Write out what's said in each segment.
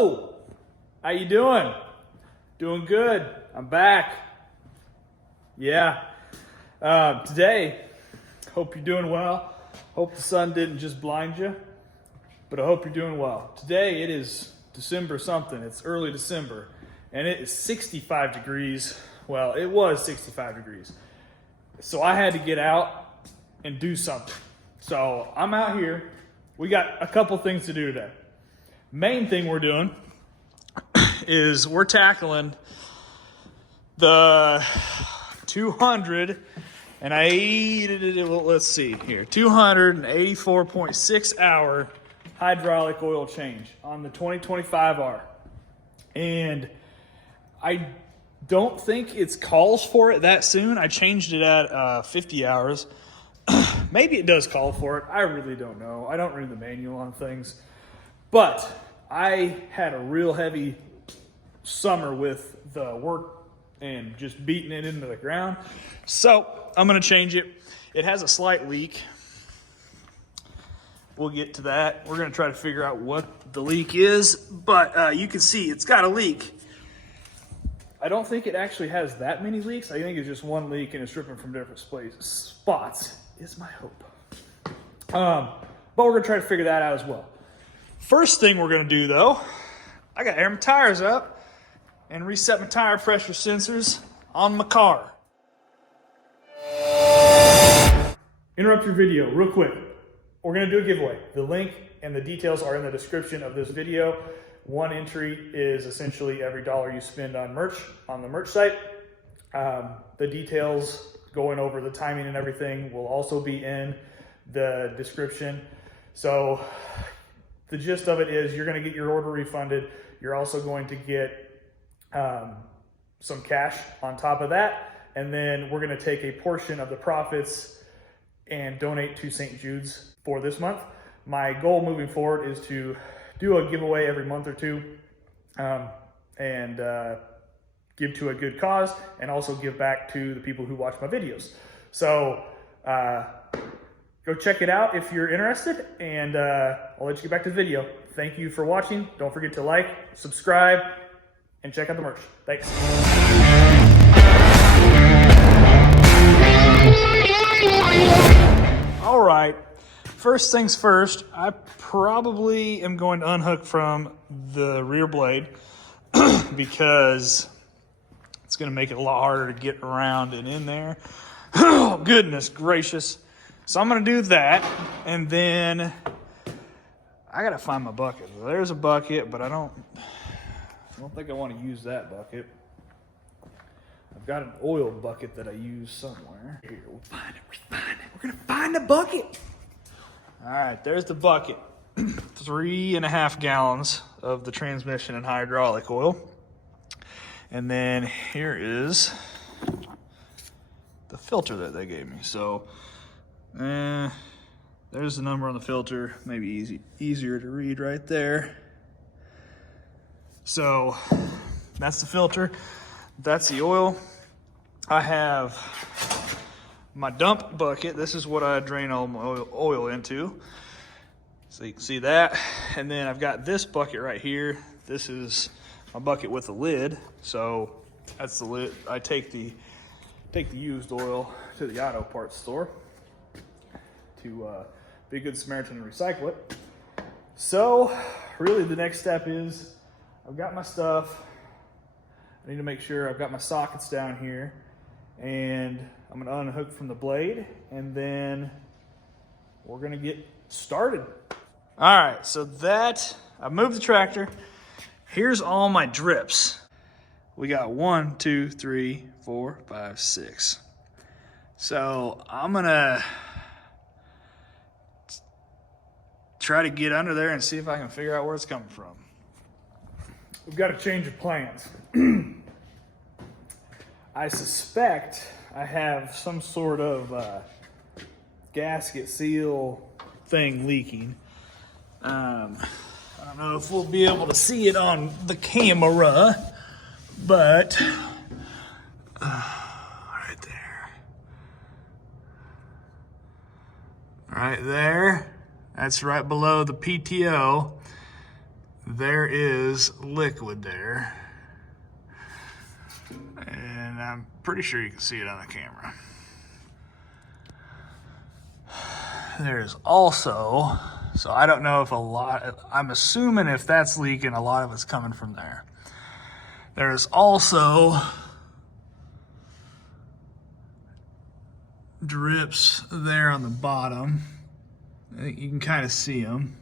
Hello, how you doing? Doing good. I'm back. Yeah. Today, hope you're doing well. Hope the sun didn't just blind you, but I hope you're doing well. Today it is December something. It's early December, and it is 65 degrees. Well, it was 65 degrees. So I had to get out and do something. So I'm out here. We got a couple things to do today. Main thing we're doing is we're tackling the 284.6 hour hydraulic oil change on the 2025r. And I don't think it calls for it that soon. I changed it at 50 hours. Maybe it does call for it. I really don't know. I don't read the manual on things. But I had a real heavy summer with the work and just beating it into the ground. So I'm gonna change it. It has a slight leak. We'll get to that. We're gonna try to figure out what the leak is, but you can see it's got a leak. I don't think it actually has that many leaks. I think it's just one leak and it's dripping from different spots, is my hope. But we're gonna try to figure that out as well. First thing we're gonna do though, I gotta air my tires up and reset my tire pressure sensors on my car. Interrupt your video real quick. We're gonna do a giveaway. The link and the details are in the description of this video. One entry is essentially every dollar you spend on merch on the merch site. The details going over the timing and everything will also be in the description. So the gist of it is you're gonna get your order refunded. You're also going to get some cash on top of that. And then we're gonna take a portion of the profits and donate to St. Jude's for this month. My goal moving forward is to do a giveaway every month or two and give to a good cause and also give back to the people who watch my videos. So go check it out if you're interested, and I'll let you get back to the video. Thank you for watching. Don't forget to like, subscribe, and check out the merch. Thanks. All right, first things first, I probably am going to unhook from the rear blade because it's gonna make it a lot harder to get around and in there. Oh, goodness gracious. So I'm gonna do that, and then I gotta find my bucket. There's a bucket, but I don't think I want to use that bucket. I've got an oil bucket that I use somewhere. Here, we'll find it. We're gonna find the bucket. All right, there's the bucket. 3.5 gallons of the transmission and hydraulic oil. And then here is the filter that they gave me. So, there's the number on the filter. Maybe easier to read right there. So that's the filter, that's the oil. I have my dump bucket. This is what I drain all my oil into. So you can see that. And then I've got this bucket right here. This is my bucket with a lid. So that's the lid. I take the used oil to the auto parts store to be a good Samaritan and recycle it. So really the next step is I've got my stuff. I need to make sure I've got my sockets down here, and I'm gonna unhook from the blade, and then we're gonna get started. All right, so I moved the tractor. Here's all my drips. We got 1, 2, 3, 4, 5, 6. So I'm gonna try to get under there and see if I can figure out where it's coming from. We've got a change of plans. I suspect I have some sort of gasket seal thing leaking. I don't know if we'll be able to see it on the camera, but right there, that's right below the PTO. there is liquid there. And I'm pretty sure you can see it on the camera. There's also, so I don't know if I'm assuming if that's leaking, a lot of it's coming from there. There's also drips there on the bottom. I think you can kind of see them.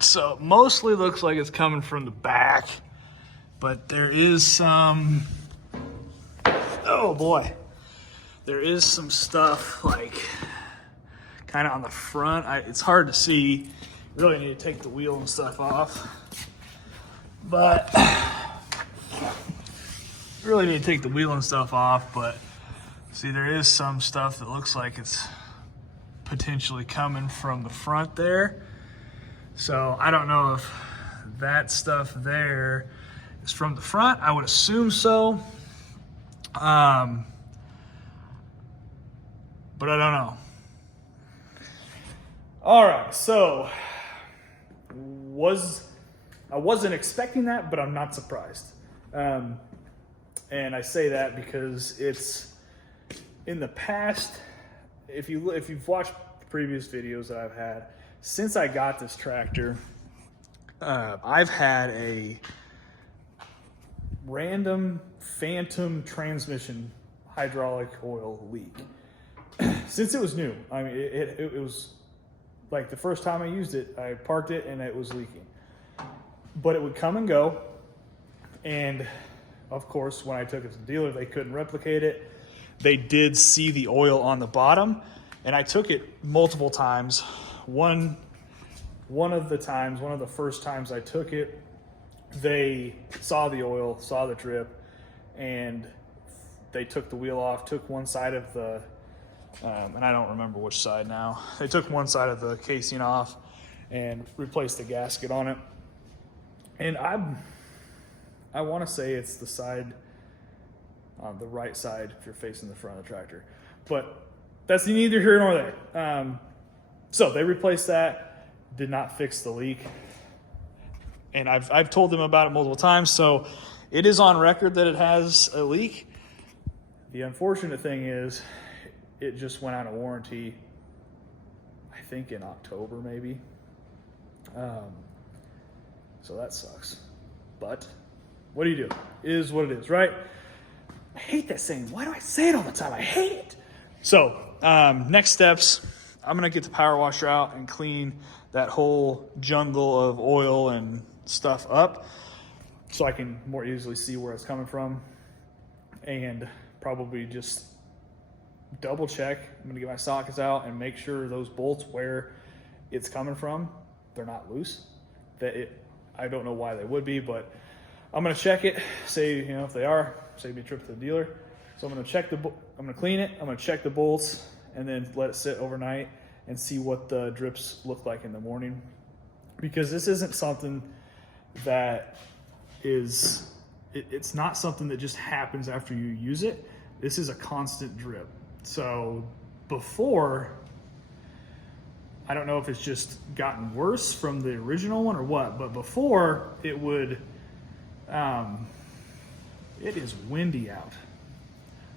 So it mostly looks like it's coming from the back, but there is some, oh boy, there is some stuff like kind of on the front. It's hard to see. You really need to take the wheel and stuff off, but really need to take the wheel and stuff off. But see, there is some stuff that looks like it's potentially coming from the front there. So I don't know if that stuff there is from the front. I would assume so. But I don't know. All right, so I wasn't expecting that, but I'm not surprised. And I say that because it's in the past, if you've watched previous videos that I've had, since I got this tractor, I've had a random phantom transmission hydraulic oil leak since it was new. I mean, it was like the first time I used it, I parked it and it was leaking, but it would come and go. And of course, when I took it to the dealer, they couldn't replicate it. They did see the oil on the bottom, and I took it multiple times. One of the first times I took it, they saw the oil, saw the drip, and they took the wheel off, took one side of the, and I don't remember which side now. They took one side of the casing off and replaced the gasket on it. And I want to say it's the side, on the right side if you're facing the front of the tractor. But that's neither here nor there. So they replaced that, did not fix the leak. And I've told them about it multiple times, so it is on record that it has a leak. The unfortunate thing is it just went out of warranty, I think in October maybe. So that sucks. But what do you do? It is what it is, right? I hate that saying. Why do I say it all the time? I hate it. So next steps, I'm gonna get the power washer out and clean that whole jungle of oil and stuff up so I can more easily see where it's coming from, and probably just double check. I'm gonna get my sockets out and make sure those bolts where it's coming from, they're not loose. I don't know why they would be, but I'm gonna check it, say, if they are, save me a trip to the dealer. So I'm gonna clean it, I'm gonna check the bolts, and then let it sit overnight and see what the drips look like in the morning. Because this isn't something that it's not something that just happens after you use it. This is a constant drip. So before, I don't know if it's just gotten worse from the original one or what, but before it would, it is windy out.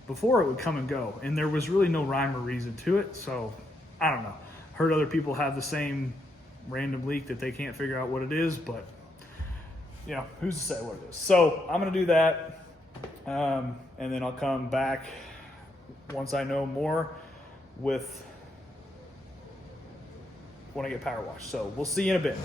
Before it would come and go, and there was really no rhyme or reason to it. So I don't know. Heard other people have the same random leak that they can't figure out what it is, but who's to say what it is? So I'm gonna do that, and then I'll come back once I know more with when I get power washed. So we'll see you in a bit.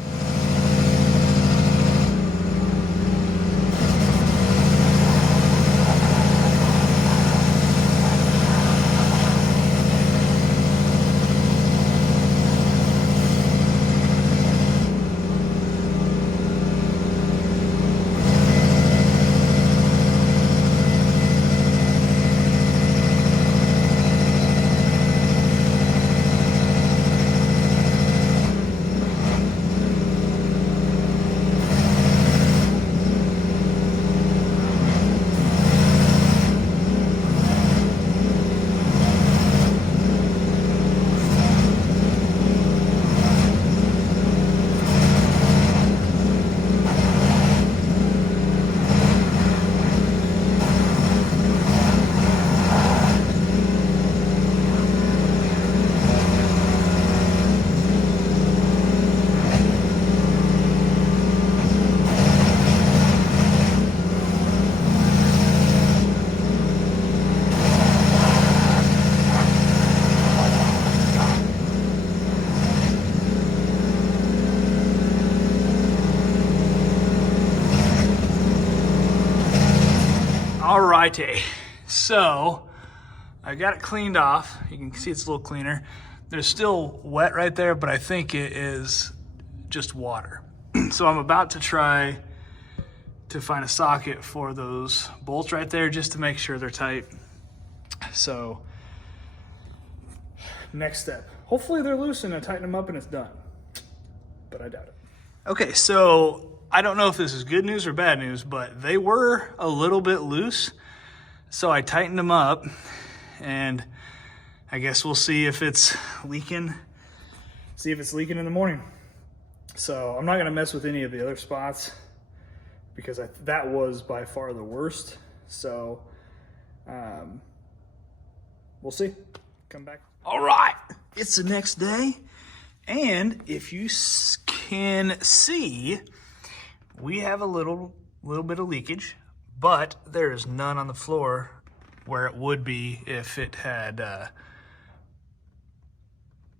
Alrighty, so I got it cleaned off. You can see it's a little cleaner. There's still wet right there, but I think it is just water. So I'm about to try to find a socket for those bolts right there just to make sure they're tight. So next step, hopefully they're loose and I tighten them up and it's done, but I doubt it. Okay, so I don't know if this is good news or bad news, but they were a little bit loose. So I tightened them up and I guess we'll see if it's leaking. See if it's leaking in the morning. So I'm not gonna mess with any of the other spots because that was by far the worst. So we'll see. Come back. All right, it's the next day. And if you can see, we have a little bit of leakage, but there is none on the floor where it would be if it had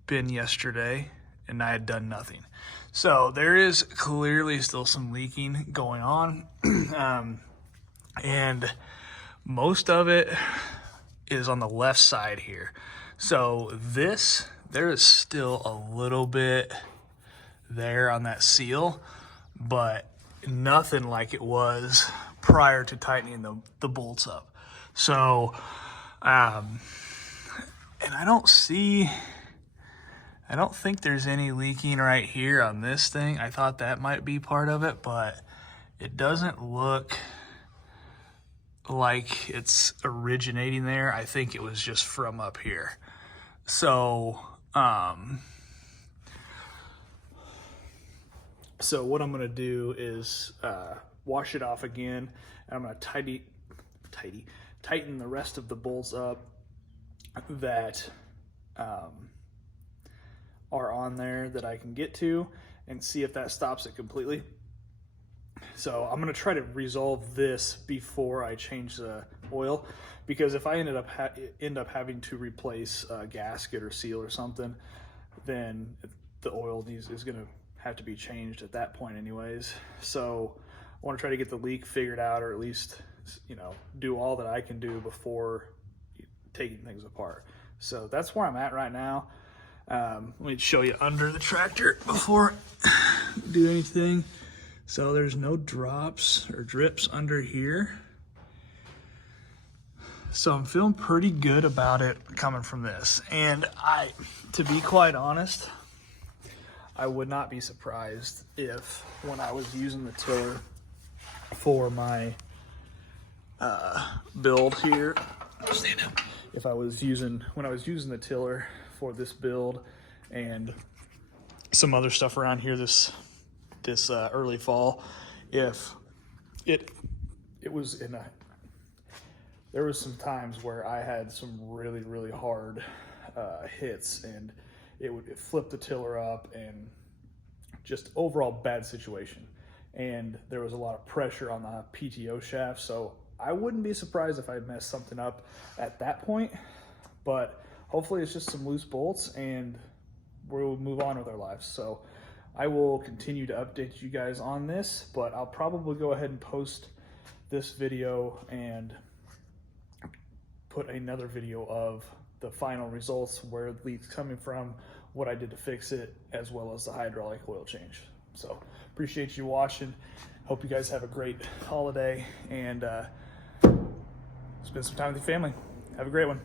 been yesterday and I had done nothing. So there is clearly still some leaking going on. And most of it is on the left side here. So there is still a little bit there on that seal, but nothing like it was prior to tightening the bolts up. So, and I don't think there's any leaking right here on this thing. I thought that might be part of it, but it doesn't look like it's originating there. I think it was just from up here. So, so what I'm gonna do is wash it off again, and I'm gonna tighten the rest of the bolts up that are on there that I can get to, and see if that stops it completely. So I'm gonna try to resolve this before I change the oil, because if I end up having to replace a gasket or seal or something, then the oil is gonna have to be changed at that point anyways. So I wanna try to get the leak figured out, or at least, you know, do all that I can do before taking things apart. So that's where I'm at right now. Let me show you under the tractor before I do anything. So there's no drops or drips under here. So I'm feeling pretty good about it coming from this. And to be quite honest, I would not be surprised if when I was using the tiller for my build here, when I was using the tiller for this build and some other stuff around here this early fall, if it was there was some times where I had some really hard hits, and it flipped the tiller up, and just overall bad situation. And there was a lot of pressure on the PTO shaft, so I wouldn't be surprised if I messed something up at that point. But hopefully it's just some loose bolts and we'll move on with our lives. So I will continue to update you guys on this, but I'll probably go ahead and post this video and put another video of the final results, where the leak's coming from, what I did to fix it, as well as the hydraulic oil change. So appreciate you watching. Hope you guys have a great holiday, and spend some time with your family. Have a great one.